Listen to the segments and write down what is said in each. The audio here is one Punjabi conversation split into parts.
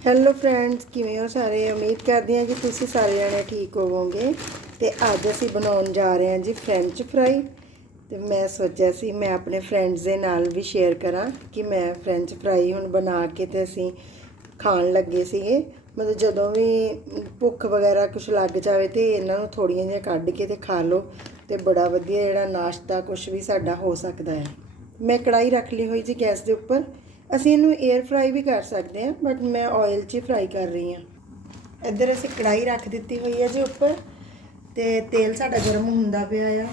ਹੈਲੋ ਫਰੈਂਡਸ ਕਿਵੇਂ ਹੋ ਸਾਰੇ? ਉਮੀਦ ਕਰਦੀ ਹਾਂ ਕਿ ਤੁਸੀਂ ਸਾਰੇ ਜਣੇ ਠੀਕ ਹੋਵੋਗੇ। ਤੇ ਅੱਜ ਅਸੀਂ ਬਣਾਉਣ ਜਾ ਰਹੇ ਹਾਂ ਜੀ ਫ੍ਰੈਂਚ ਫਰਾਈ ਤੇ ਮੈਂ ਸੋਚਿਆ ਸੀ ਮੈਂ ਆਪਣੇ ਫਰੈਂਡਸ ਦੇ ਨਾਲ ਵੀ ਸ਼ੇਅਰ ਕਰਾਂ ਕਿ ਮੈਂ ਫ੍ਰੈਂਚ ਫਰਾਈ ਹੁਣ ਬਣਾ ਕੇ ਤੇ ਅਸੀਂ ਖਾਣ ਲੱਗੇ ਸੀਗੇ। ਮਤਲਬ ਜਦੋਂ ਵੀ ਭੁੱਖ ਵਗੈਰਾ ਕੁਝ ਲੱਗ ਜਾਵੇ ਤੇ ਇਹਨਾਂ ਨੂੰ ਥੋੜੀਆਂ ਜਿਹੀਆਂ ਕੱਢ ਕੇ ਤੇ ਖਾ ਲਓ ਤੇ ਬੜਾ ਵਧੀਆ ਜਿਹੜਾ ਨਾਸ਼ਤਾ ਕੁਝ ਵੀ ਸਾਡਾ ਹੋ ਸਕਦਾ ਹੈ। ਮੈਂ ਕੜਾਈ ਰੱਖ ਲਈ ਹੋਈ ਜੀ ਗੈਸ ਦੇ ਉੱਪਰ। ਅਸੀਂ ਇਹਨੂੰ 에ਅਰ ਫਰਾਈ ਵੀ ਕਰ ਸਕਦੇ ਹਾਂ ਬਟ ਮੈਂ ਆਇਲ 'ਚ ਹੀ ਫਰਾਈ ਕਰ ਰਹੀ ਹਾਂ। ਇੱਧਰ ਅਸੀਂ ਕੜਾਈ ਰੱਖ ਦਿੱਤੀ ਹੋਈ ਹੈ ਜੀ ਉੱਪਰ, ਤੇ ਤੇਲ ਸਾਡਾ ਗਰਮ ਹੁੰਦਾ ਪਿਆ ਆ।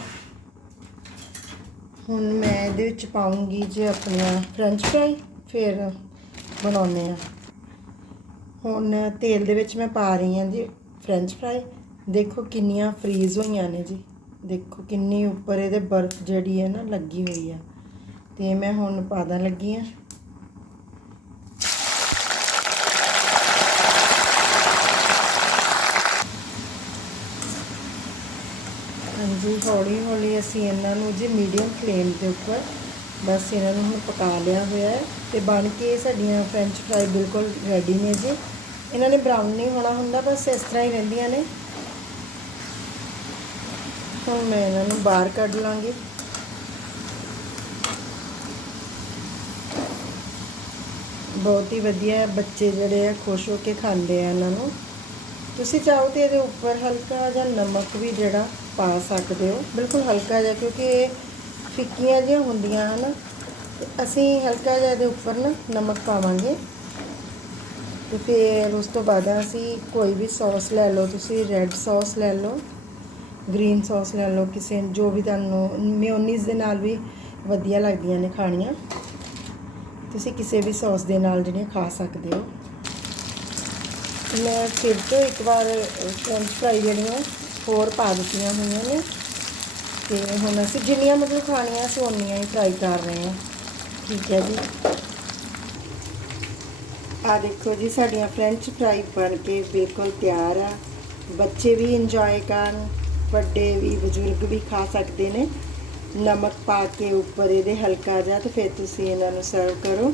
ਹੁਣ ਮੈਂ ਇਹਦੇ ਵਿੱਚ ਪਾਉਂਗੀ ਜੇ ਆਪਣੀਆਂ ਫ੍ਰੈਂਚ ਫਰਾਈ ਫਿਰ ਬਣਾਉਂਦੇ ਆ ਹੁਣ ਤੇਲ ਦੇ ਵਿੱਚ ਮੈਂ ਪਾ ਰਹੀ ਹਾਂ ਜੀ ਫ੍ਰੈਂਚ ਫਰਾਈ ਦੇਖੋ ਕਿੰਨੀਆਂ ਫਰੀਜ਼ ਹੋਈਆਂ ਨੇ ਜੀ। ਦੇਖੋ ਕਿੰਨੀ ਉੱਪਰ ਇਹਦੇ ਬਰਫ਼ ਜਿਹੜੀ ਹੈ ਨਾ ਲੱਗੀ ਹੋਈ ਆ। ਤੇ ਮੈਂ ਹੁਣ ਪਾਦਾਂ ਲੱਗੀ ਆ ਹਾਂਜੀ ਹੌਲੀ ਹੌਲੀ ਅਸੀਂ ਇਹਨਾਂ ਨੂੰ ਜੀ ਮੀਡੀਅਮ ਫਲੇਮ ਦੇ ਉੱਪਰ ਬਸ ਇਹਨਾਂ ਨੂੰ ਹੁਣ ਪਕਾ ਲਿਆ ਹੋਇਆ ਹੈ ਤੇ ਬਣ ਕੇ ਸਾਡੀਆਂ ਫ੍ਰੈਂਚ ਫਰਾਈ ਬਿਲਕੁਲ ਰੈਡੀ ਨੇ ਜੀ। ਇਹਨਾਂ ਨੇ ਬਰਾਊਨ ਨਹੀਂ ਹੋਣਾ ਹੁੰਦਾ, ਬਸ ਇਸ ਤਰ੍ਹਾਂ ਹੀ ਰਹਿੰਦੀਆਂ ਨੇ। ਹੁਣ ਮੈਂ ਇਹਨਾਂ ਨੂੰ ਬਾਹਰ ਕੱਢ ਲਾਂਗੀ। ਬਹੁਤ ਹੀ ਵਧੀਆ ਬੱਚੇ ਜਿਹੜੇ ਆ, ਖੁਸ਼ ਹੋ ਕੇ ਖਾਂਦੇ ਆ ਇਹਨਾਂ ਨੂੰ। ਤੁਸੀਂ ਚਾਹੋ ਤੇ ਇਹਦੇ ਉੱਪਰ ਹਲਕਾ ਜਿਹਾ ਨਮਕ ਵੀ ਜਿਹੜਾ ਪਾ ਸਕਦੇ ਹੋ। ਬਿਲਕੁਲ ਹਲਕਾ ਜਿਹਾ, ਕਿਉਂਕਿ ਇਹ ਫਿੱਕੀਆਂ ਜਿਹੀਆਂ ਹੁੰਦੀਆਂ ਹਨ। ਤੇ ਅਸੀਂ ਹਲਕਾ ਜਿਹਾ ਇਹਦੇ ਉੱਪਰ ਨਾ ਨਮਕ ਪਾਵਾਂਗੇ। ਤੇ ਫਿਰ ਉਸ ਤੋਂ ਬਾਅਦ ਅਸੀਂ ਕੋਈ ਵੀ ਸੌਸ ਲੈ ਲਓ, ਤੁਸੀਂ ਰੈੱਡ ਸੌਸ ਲੈ ਲਓ, ਗ੍ਰੀਨ ਸੌਸ ਲੈ ਲਓ, ਕਿਸੇ ਜੋ ਵੀ ਤੁਹਾਨੂੰ ਮਿਓਨੀਜ਼ ਦੇ ਨਾਲ ਵੀ ਵਧੀਆ ਲੱਗਦੀਆਂ ਨੇ ਖਾਣੀਆਂ। ਤੁਸੀਂ ਕਿਸੇ ਵੀ ਸੌਸ ਦੇ ਨਾਲ ਜਿਹੜੀਆਂ ਖਾ ਸਕਦੇ ਹੋ। ਮੈਂ ਫਿਰ ਤੋਂ ਇੱਕ ਵਾਰ ਫ੍ਰੈਂਚ ਫਰਾਈ ਜਿਹੜੀਆਂ ਹੋਰ ਪਾ ਦਿੱਤੀਆਂ ਹੋਈਆਂ ਨੇ। ਤੇ ਹੁਣ ਅਸੀਂ ਜਿੰਨੀਆਂ ਮਤਲਬ ਖਾਣੀਆਂ, ਅਸੀਂ ਉਨੀਆਂ ਹੀ ਫਰਾਈ ਕਰ ਰਹੇ ਹਾਂ। ਠੀਕ ਹੈ ਜੀ। ਆ ਦੇਖੋ ਜੀ, ਸਾਡੀਆਂ ਫ੍ਰੈਂਚ ਫਰਾਈ ਬਣ ਕੇ ਬਿਲਕੁਲ ਤਿਆਰ ਆ। ਬੱਚੇ ਵੀ ਇੰਜੋਏ ਕਰਨ, ਵੱਡੇ ਵੀ, ਬਜ਼ੁਰਗ ਵੀ ਖਾ ਸਕਦੇ ਨੇ। ਨਮਕ ਪਾ ਕੇ ਉੱਪਰ ਇਹਦੇ ਹਲਕਾ ਜਿਹਾ ਤੇ ਫਿਰ ਤੁਸੀਂ ਇਹਨਾਂ ਨੂੰ ਸਰਵ ਕਰੋ।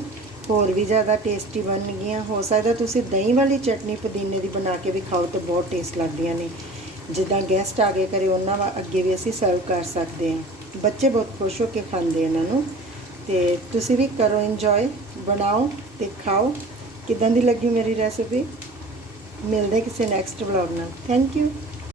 ਹੋਰ ਵੀ ਜ਼ਿਆਦਾ ਟੇਸਟੀ ਬਣਨਗੀਆਂ ਹੋ ਸਕਦਾ ਤੁਸੀਂ ਦਹੀਂ ਵਾਲੀ ਚਟਨੀ ਪੁਦੀਨੇ ਦੀ ਬਣਾ ਕੇ ਵੀ ਖਾਓ ਤੇ ਬਹੁਤ ਟੇਸਟ ਲੱਗਦੀਆਂ ਨੇ। ਜਿੱਦਾਂ ਗੈਸਟ ਆ ਗਏ ਕਰੇ ਉਹਨਾਂ ਵਾ, ਅੱਗੇ ਵੀ ਅਸੀਂ ਸਰਵ ਕਰ ਸਕਦੇ ਹਾਂ। ਬੱਚੇ ਬਹੁਤ ਖੁਸ਼ ਹੋ ਕੇ ਖਾਂਦੇ ਇਹਨਾਂ ਨੂੰ। ਤੇ ਤੁਸੀਂ ਵੀ ਕਰੋ ਇੰਜੋਏ ਬਣਾਓ ਤੇ ਖਾਓ। ਕਿਦਾਂ ਦੀ ਲੱਗੀ ਮੇਰੀ ਰੈਸਿਪੀ ਮਿਲਦੇ ਕਿਸੇ ਨੈਕਸਟ ਵਲੌਗ ਨਾਲ। Thank you